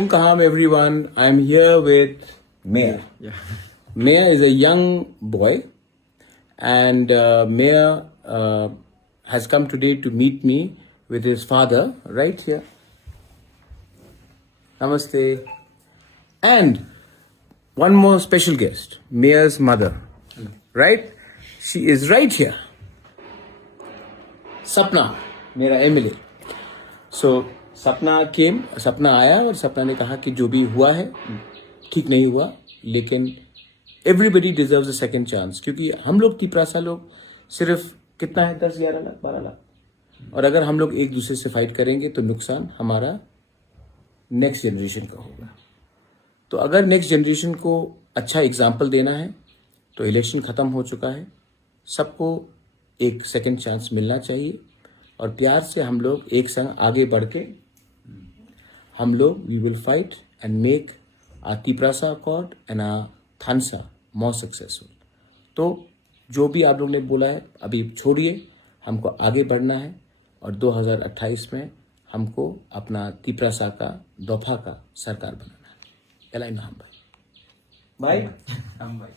Kunkaham everyone, I'm here with Mayor. Yeah. Mayor is a young boy and Mayor has come today to meet me with his father right here. Namaste. And one more special guest, Mayor's mother. Right? She is right here. Sapna, मेरा MLA. So सपना आया और सपना ने कहा कि जो भी हुआ है ठीक नहीं हुआ, लेकिन everybody deserves a second chance, क्योंकि हम लोग तिपरासा लोग सिर्फ कितना है 10, 11 लाख, 12 लाख, और अगर हम लोग एक दूसरे से फाइट करेंगे तो नुकसान हमारा नेक्स्ट जनरेशन का होगा. तो अगर नेक्स्ट जनरेशन को अच्छा एग्जाम्पल देना है तो इलेक्शन खत्म हो चुका है, सबको एक सेकंड चांस मिलना चाहिए और प्यार से हम लोग एक संग आगे बढ़ के हम लोग we will fight and make a Tiprasa accord and a Thansa more successful. तो जो भी आप लोग ने बोला है अभी छोड़िए, हमको आगे बढ़ना है और 2028 में हमको अपना तिपरासा का दोफा का सरकार बनाना है. एलाइन हम भाई. हम भाई.